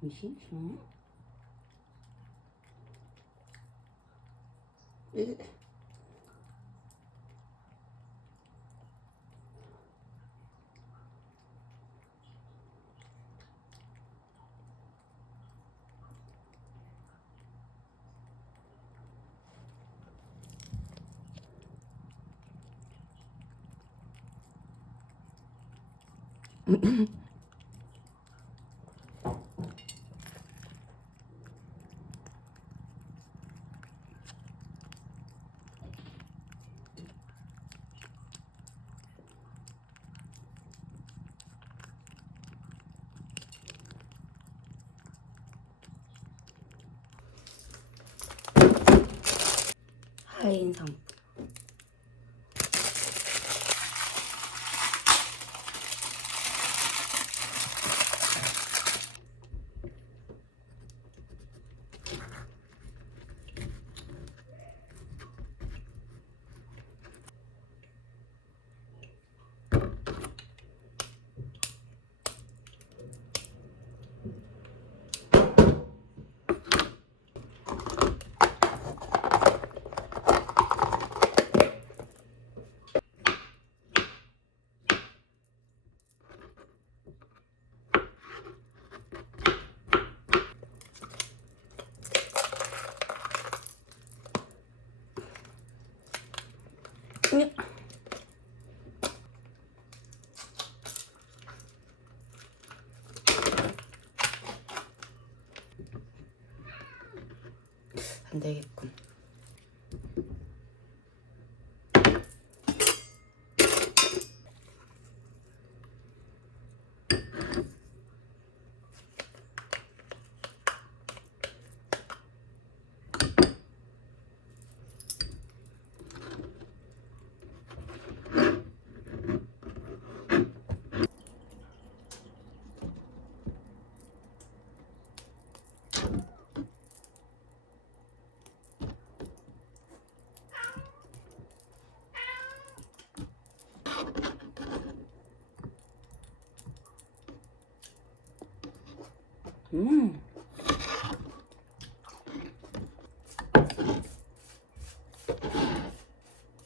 美味しい？え、하인 상품. 안 되겠군.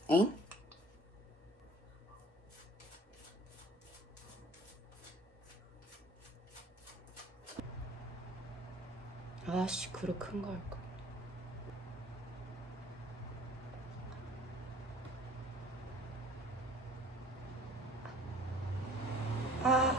엥? 아씨, 그릇 큰 거 할까? 아.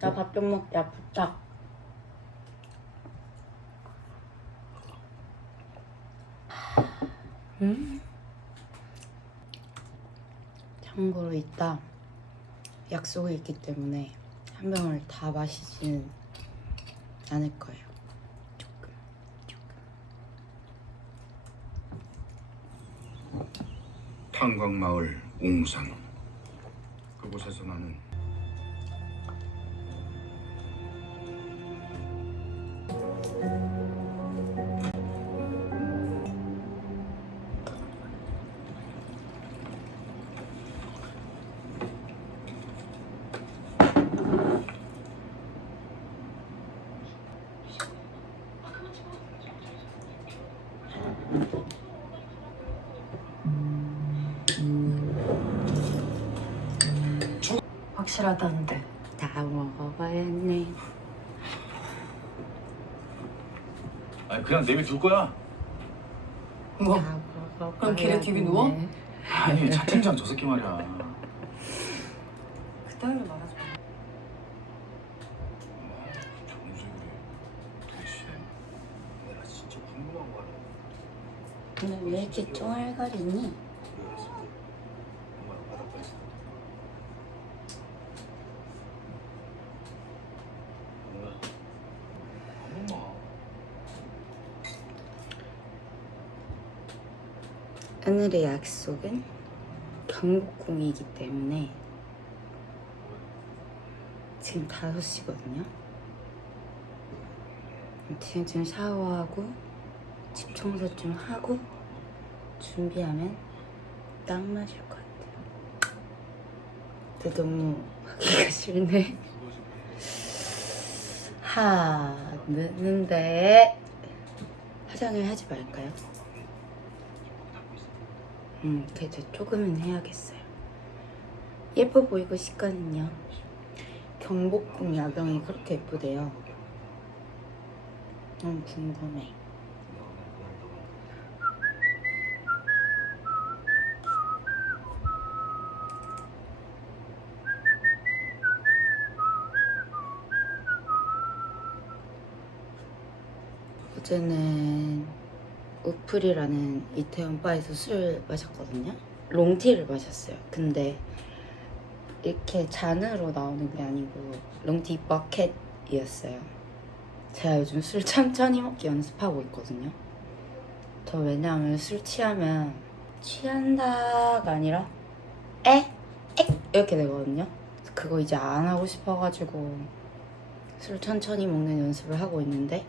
나 밥 좀 먹자, 부탁. 참고로 이따 약속이 있기 때문에 한 병을 다 마시지는 않을 거예요. 조금. 탄광마을 웅산. 그곳에서 나는 확실하다는데 다 먹어봐야네. 아니 그냥 내비둘 거야. 뭐? 다 먹어봐야네. 그럼 걔네 뒤에 누워? 아니 차 팀장 저 새끼 말이야. 그따위로 말하지 마. 정색이 대체 내가 진짜 궁금한 거야. 오늘 왜 이렇게 쫑알거리니? 엄마랑 바닷가에 있어. 엄마, 한 번만 오늘의 약속은 경복궁이기 때문에 지금 5시거든요. 지금 샤워하고 집 청소 좀 하고 준비하면 딱 맞을 것 같아요. 근데 너무 하기가 싫네. 늦는데 화장을 하지 말까요? 그래도 조금은 해야겠어요. 예뻐 보이고 싶거든요. 경복궁 야경이 그렇게 예쁘대요. 너무 궁금해. 어제는 우플이라는 이태원 바에서 술 마셨거든요. 롱티를 마셨어요. 근데 이렇게 잔으로 나오는 게 아니고 롱티 버켓이었어요. 제가 요즘 술 천천히 먹기 연습하고 있거든요. 저 왜냐하면 술 취하면 취한다가 아니라 에? 이렇게 되거든요. 그거 이제 안 하고 싶어가지고 술 천천히 먹는 연습을 하고 있는데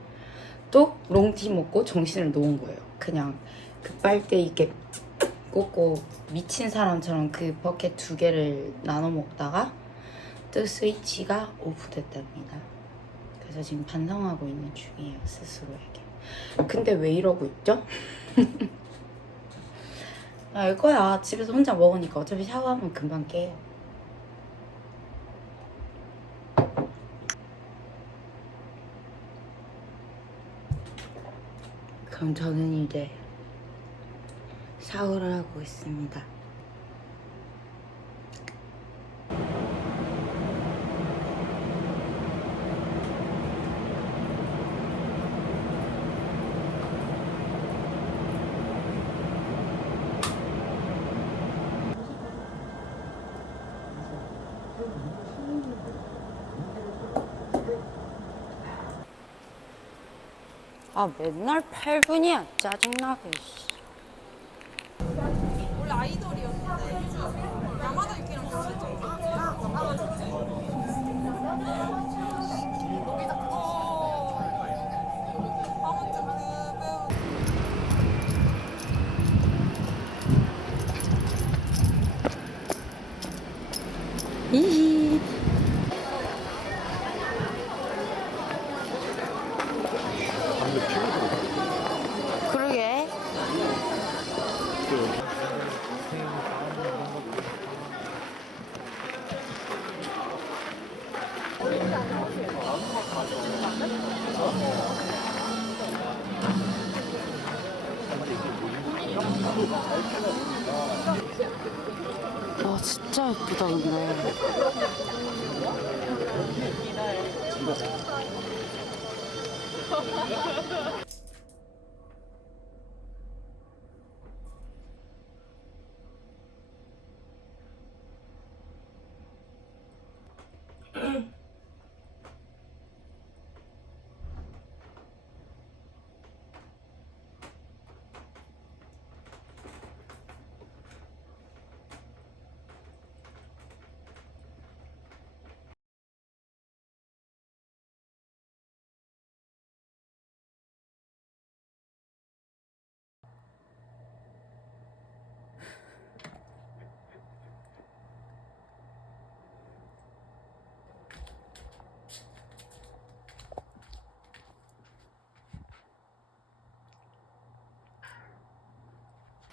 또 롱티 먹고 정신을 놓은 거예요. 그냥 그 빨대 이렇게 꽂고 미친 사람처럼 그 버켓 2개를 나눠 먹다가 또 스위치가 오프됐답니다. 그래서 지금 반성하고 있는 중이에요, 스스로에게. 근데 왜 이러고 있죠? 알 거야. 집에서 혼자 먹으니까 어차피 샤워하면 금방 깨요. 그럼 저는 이제 샤워를 하고 있습니다. 아, 맨날 8분이야. 짜증나게. 원래 아이돌이었는데 야마다 유키랑 같이 했잖아. 아무튼 그 배우 히히. 그러게. 와, 진짜 예쁘다 근데.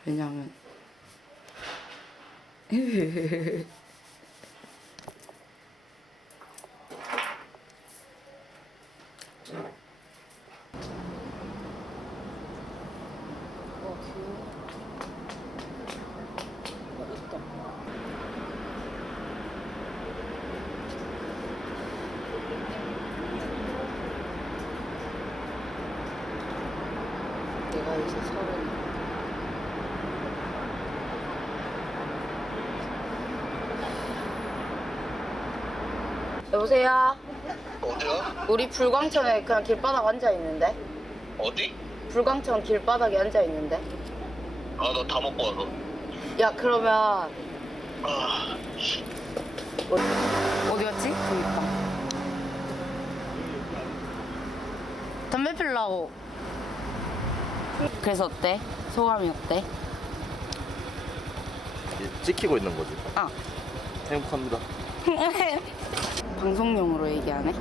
왜냐면 내가 이제 30. 여보세요? 어디야? 우리 불광천에 그냥 길바닥 앉아 있는데? 어디? 불광천 길바닥에 앉아 있는데? 아, 나 다 먹고 와서. 야 그러면 아, 어디 갔지? 저기 있다. 담배 피려고. 그래서 어때? 소감이 어때? 찍히고 있는 거지. 아 행복합니다. 방송용으로 얘기하네?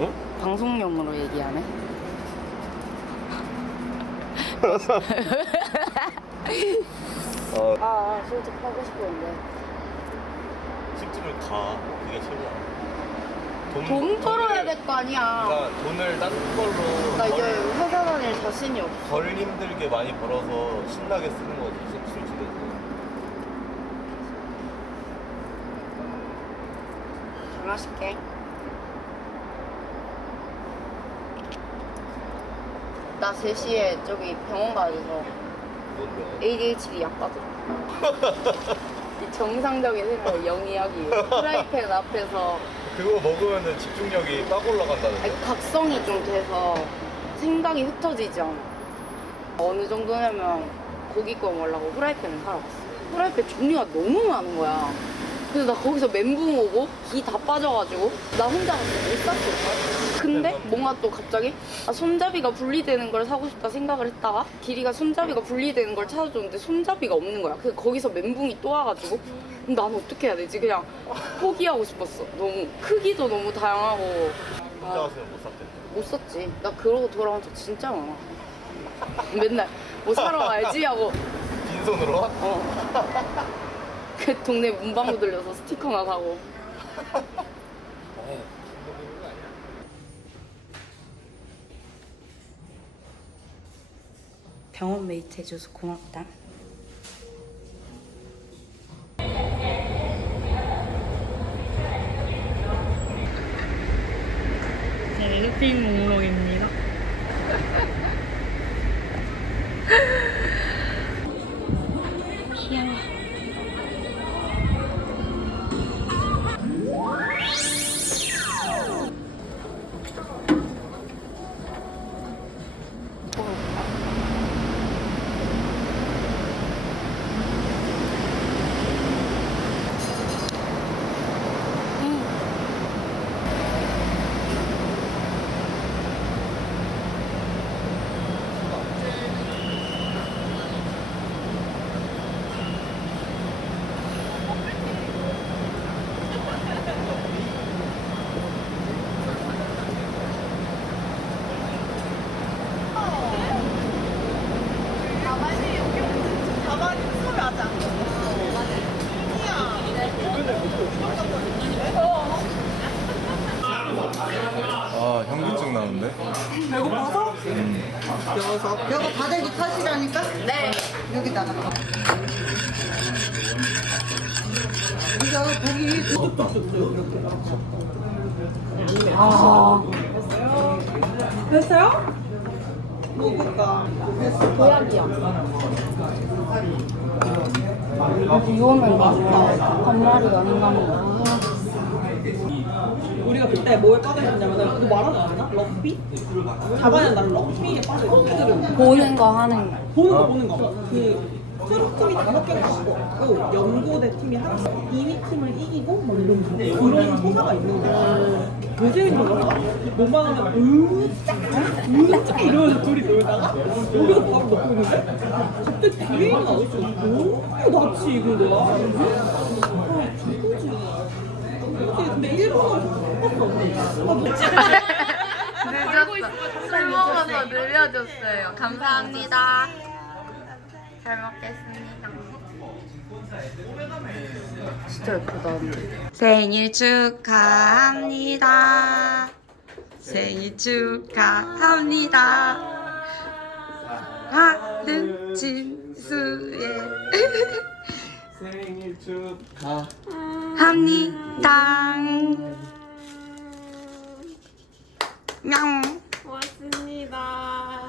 응? 방송용으로 얘기하네? 실제 하고 싶었는데 실집을 가. 그게 최고야. 돈 벌어야 될 거 아니야. 그러니까 돈을 딴 걸로 나 이제 회사 다닐 자신이 없어. 덜 힘들게 많이 벌어서 신나게 쓰는 거지. 술집에서. 잘 마실게. 나 3시에 저기 병원 가야 돼서 뭔데? ADHD 약 받으러. 이 정상적인 생활을 영위하기 위해 프라이팬 앞에서 그거 먹으면은 집중력이 빡 올라간다는 아니, 거. 각성이 좀 돼서 생각이 흩어지지 않아. 어느 정도냐면 고기 구워 먹으려고 프라이팬을 사러 갔어. 프라이팬 종류가 너무 많은 거야. 그래서 나 거기서 멘붕 오고 기 다 빠져가지고 나 혼자 갔을 때 못 샀을걸? 근데 뭔가 또 갑자기 손잡이가 분리되는 걸 사고 싶다 생각을 했다가 길이가 손잡이가 분리되는 걸 찾아줬는데 손잡이가 없는 거야. 그래서 거기서 멘붕이 또 와가지고 그럼 나는 어떻게 해야 되지? 그냥 포기하고 싶었어. 너무 크기도 너무 다양하고 혼자 갔으면 못 샀대. 못 샀지. 나 그러고 돌아온 적 진짜 많아. 맨날 뭐 사러 가야지 하고 빈손으로? 그 동네 문방구 들려서 스티커나 사고. 병원 메이트 해줘서 고맙다. 네, 쇼핑 목록입니다. 귀여워. 아 현기증 나는데? 배고파서? 여기 다대기 타시라니까? 네. 여기다가. 이거 고기 뚝뚝뚝뚝 이렇게. 됐어요? 먹을까? 보약이야. 비 오면 한 마리가 아닌가 봐. 우리가 그때 뭐에 빠져있었냐면 그거 말하지 않았나? 럭비? 자반에 나는 럭비에 빠져있었거든. 보는 거 하는 거. 보는 거. 그 프로팀이 5개가 있고 연고대 팀이 하나씩 이미 팀을 이기고 막 이런 그런 소사가 있는 거야. 왜 재밌는 거야? 뭐만 하면 으짝 이러면서 둘이 놀다가 여기서 바로 먹고 있는데 갑자기 뒤에 있는 아저씨가 너무 낯이 익은 거야. 아 누구지? 근데 일본어를 늦었어. 술 먹어서 느려졌어요. 감사합니다. 잘 먹겠습니다. 진짜 예쁘다. 생일 축하합니다. 생일 축하합니다. 하는 진수의 생일 축하. 합니다. 냥. 고맙습니다.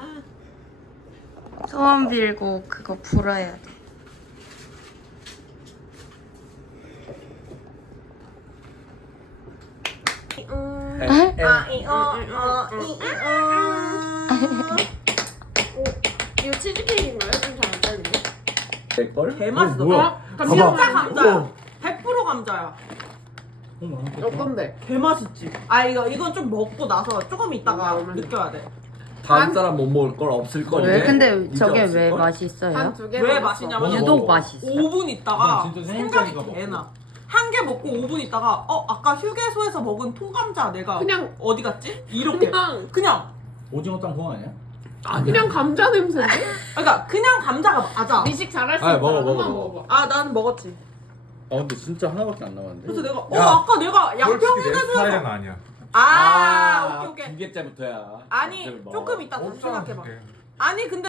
소원 빌고 그거 불어야 돼. 이거 치즈케이크인가요? 좀 잘 안 걸? 개맛있어. 뭐야? 진짜 감자야. 100% 감자야. 어떤데? 개맛있지. 아 이건 좀 먹고 나서 조금 있다가 느껴야 돼. 다음 사람 못 먹을 걸 없을 거니. 왜 근데 저게 왜 맛있어요? 한 두 개. 왜 맛있냐면 유독 맛있어. 5분 있다가 진짜 생각이 생각이가 개나. 한 개 먹고 5분 있다가 아까 휴게소에서 먹은 통감자 내가 그냥 어디 갔지? 이렇게 그냥 오징어 땅콩 아니야? 그냥 감자 냄새인데? 그러니까 그냥 감자가 맞아. 미식 잘할 수 아니, 있다. 먹어, 먹어, 한번 먹어. 먹어봐. 아 난 먹었지. 아 근데 진짜 하나밖에 안 남았는데. 그래서 내가 야, 아까 내가 양평휴게소에서 아니야. 오케이 오케이. 두 개째부터야. 아니 이제는 뭐. 조금 이따 다시 생각해봐. 아니 근데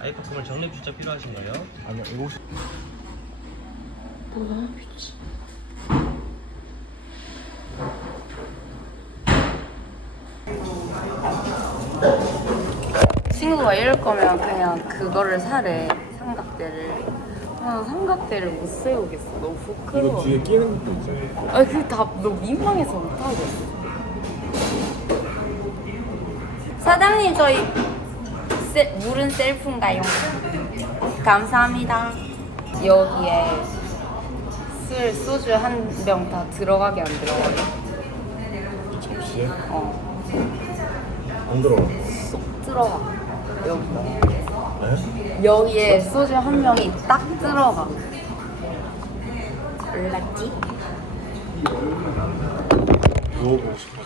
아이코품을 정립 주차 필요하신가요? 아니요 이거 친구가 이럴 거면 그냥 그거를 사래. 삼각대를. 아 삼각대를 못 세우겠어. 너무 부끄러워. 이거 뒤에 끼는 것도 있어요. 아 그게 다 너무 민망해서 못하겠어. 사장님 저희 물은 셀프인가요? 감사합니다. 여기에 소주 한 병 다 들어가게 안 들어가게? 접시에 어. 안 들어가. 쏙 들어가. 여기에 소주 한 병이 딱 들어가. 몰랐지? 먹어보고 싶어.